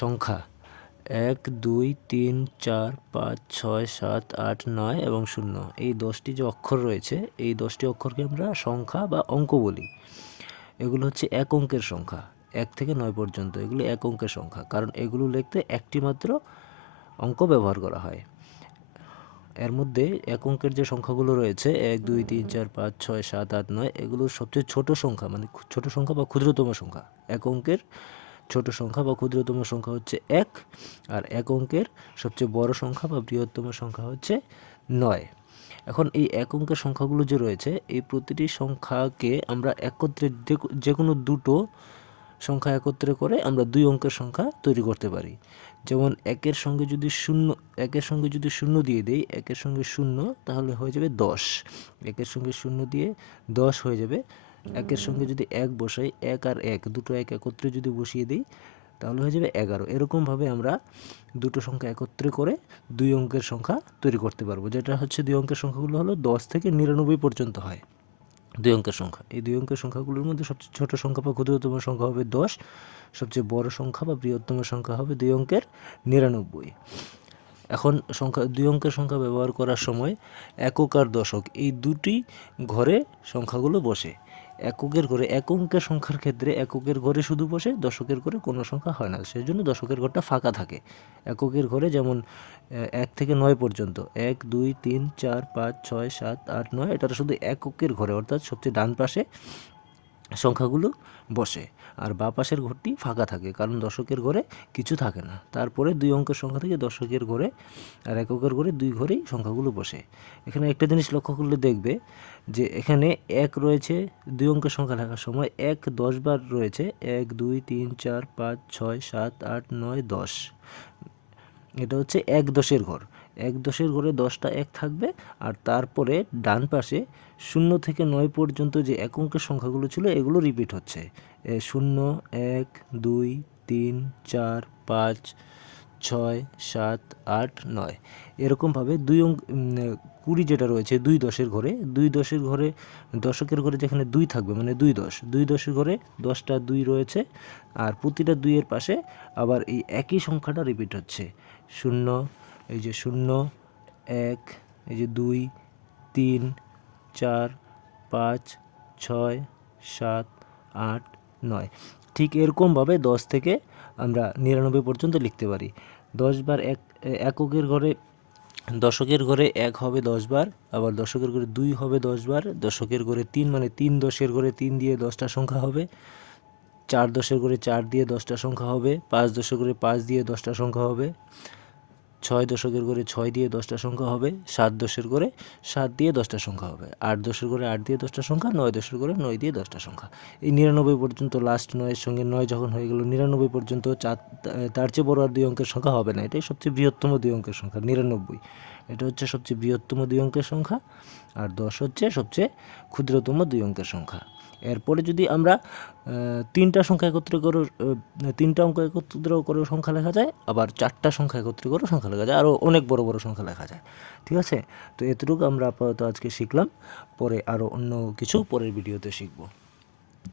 সংখ্যা 1 2 3 4 5 6 7 8 9 এবং 0 এই 10টি যে অক্ষর রয়েছে এই 10টি অক্ষরকে আমরা সংখ্যা বা অঙ্ক বলি। এগুলো হচ্ছে এক অঙ্কের সংখ্যা, 1 থেকে 9 পর্যন্ত এগুলো এক অঙ্কের সংখ্যা, কারণ এগুলো লিখতে একটি মাত্র অঙ্ক ব্যবহার করা হয়। এর মধ্যে এক অঙ্কের যে সংখ্যাগুলো রয়েছে 1 2 3 4 5 6 7 8 9 এগুলো সবচেয়ে ছোট সংখ্যা, মানে ছোট সংখ্যা বা ক্ষুদ্রতম সংখ্যা। এক অঙ্কের ছোট সংখ্যা বা ক্ষুদ্রতম সংখ্যা হচ্ছে 1, আর এক অঙ্কের সবচেয়ে বড় সংখ্যা বা বৃহত্তম সংখ্যা হচ্ছে 9। এখন এই এক অঙ্কের সংখ্যাগুলো যে রয়েছে এই প্রতিটি সংখ্যাকে আমরা একত্রে যে কোনো দুটো সংখ্যা একত্রে করে আমরা দুই অঙ্কের সংখ্যা তৈরি করতে পারি। যেমন একের সঙ্গে যদি শূন্য দিয়ে দেই, একের সঙ্গে শূন্য, তাহলে হয়ে যাবে 10। একের সঙ্গে শূন্য দিয়ে 10 হয়ে যাবে। একের সঙ্গে যদি 1 বসাই, 1 আর 1 দুটো 1 একত্রে যদি বসিয়ে দিই তাহলে হয়ে যাবে 11। এরকমভাবে আমরা দুটো সংখ্যা একত্রে করে দুই অঙ্কের সংখ্যা তৈরি করতে পারবো, যেটা হচ্ছে দুই অঙ্কের সংখ্যাগুলো হলো 10 থেকে 99 পর্যন্ত হয় দুই অঙ্কের সংখ্যা। এই দুই অঙ্কের সংখ্যাগুলোর মধ্যে সবচেয়ে ছোট সংখ্যা বা ক্ষুদ্রতম সংখ্যা হবে 10, সবচেয়ে বড় সংখ্যা বা বৃহত্তম সংখ্যা হবে দুই অঙ্কের 99। এখন দুই অঙ্কের সংখ্যা ব্যবহার করার সময় একক আর দশক এই দুটি ঘরে সংখ্যাগুলো বসে। এককের ঘরে এক অঙ্কের সংখ্যার ক্ষেত্রে এককের ঘরে শুধু বসে, দশকের ঘরে কোনো সংখ্যা হয় না, সেই জন্য দশকের ঘরটা ফাঁকা থাকে। এককের ঘরে যেমন 1 থেকে 9 পর্যন্ত 1 2 3 4 5 6 7 8 9 এটা শুধু এককের ঘরে, অর্থাৎ সবচেয়ে ডান পাশে সংখ্যাগুলো বসে, আর বাঁ পাশের ঘরটি ফাঁকা থাকে, কারণ দশকের ঘরে কিছু থাকে না। তারপরে দুই অঙ্কের সংখ্যা থেকে দশকের ঘরে আর এককের ঘরে দুই ঘরেই সংখ্যাগুলো বসে। এখানে একটা জিনিস লক্ষ্য করলে দেখবে যে এখানে 1 রয়েছে দুই অঙ্কের সংখ্যা লেখার সময় 1 10 বার রয়েছে, 1 2 3 4 5 6 7 8 9 10। এটা হচ্ছে 1 10-এর ঘর। 1 10-এর ঘরে 10টা 1 থাকবে, আর তারপরে ডান পাশে 0 থেকে 9 পর্যন্ত যে এক অঙ্কের সংখ্যাগুলো ছিল এগুলো রিপিট হচ্ছে 0 1 2 3 4 5 6 7 8 9। এরকমভাবে 20 যেটা রয়েছে 2 10-এর ঘরে, 2 10-এর ঘরে দশকের ঘরে যেখানে 2 থাকবে মানে 2 10, 2 10-এর ঘরে 10টা 2 রয়েছে, আর প্রতিটা 2-এর পাশে আবার এই একই সংখ্যাটা রিপিট হচ্ছে 0, এই যে 0 1, এই যে 2 3 4 5 6 7 8 9। ঠিক এরকমভাবে 10 থেকে আমরা 99 পর্যন্ত লিখতে পারি। 10 বার এককের ঘরে দশকের ঘরে 1 হবে 10 বার, আবার দশকের ঘরে 2 হবে 10 বার, দশকের ঘরে 3 মানে 3 10-এর ঘরে 3 দিয়ে 10টা সংখ্যা হবে, 4 10-এর ঘরে 4 দিয়ে 10টা সংখ্যা হবে, 5 10-এর ঘরে 5 দিয়ে 10টা সংখ্যা হবে, 6 দশকের ঘরে 6 দিয়ে 10টা সংখ্যা হবে, 7 10-এর ঘরে 7 দিয়ে 10টা সংখ্যা হবে, 8 10-এর ঘরে 8 দিয়ে 10টা সংখ্যা, 9 10-এর ঘরে 9 দিয়ে 10টা সংখ্যা। এই 99 পর্যন্ত, লাস্ট 9-এর সঙ্গে 9 যখন হয়ে গেল 99 পর্যন্ত, তার চেয়ে বড় আর দুই অঙ্কের সংখ্যা হবে না। এটাই সবচেয়ে বৃহত্তম দুই অঙ্কের সংখ্যা 99। এটা হচ্ছে সবচেয়ে বৃহত্তম দুই অঙ্কের সংখ্যা, আর 10 হচ্ছে সবচেয়ে ক্ষুদ্রতম দুই অঙ্কের সংখ্যা। এরপরে যদি আমরা তিনটা সংখ্যা একত্রে করে তিনটা অঙ্ক একত্র করে সংখ্যা লেখা যায়, আবার 4টা সংখ্যা একত্রে করে সংখ্যা লেখা যায়, আরও অনেক বড় বড় সংখ্যা লেখা যায়। ঠিক আছে, তো এতটুকু আমরা আপাতত আজকে শিখলাম, পরে আরও অন্য কিছু পরের ভিডিওতে শিখব।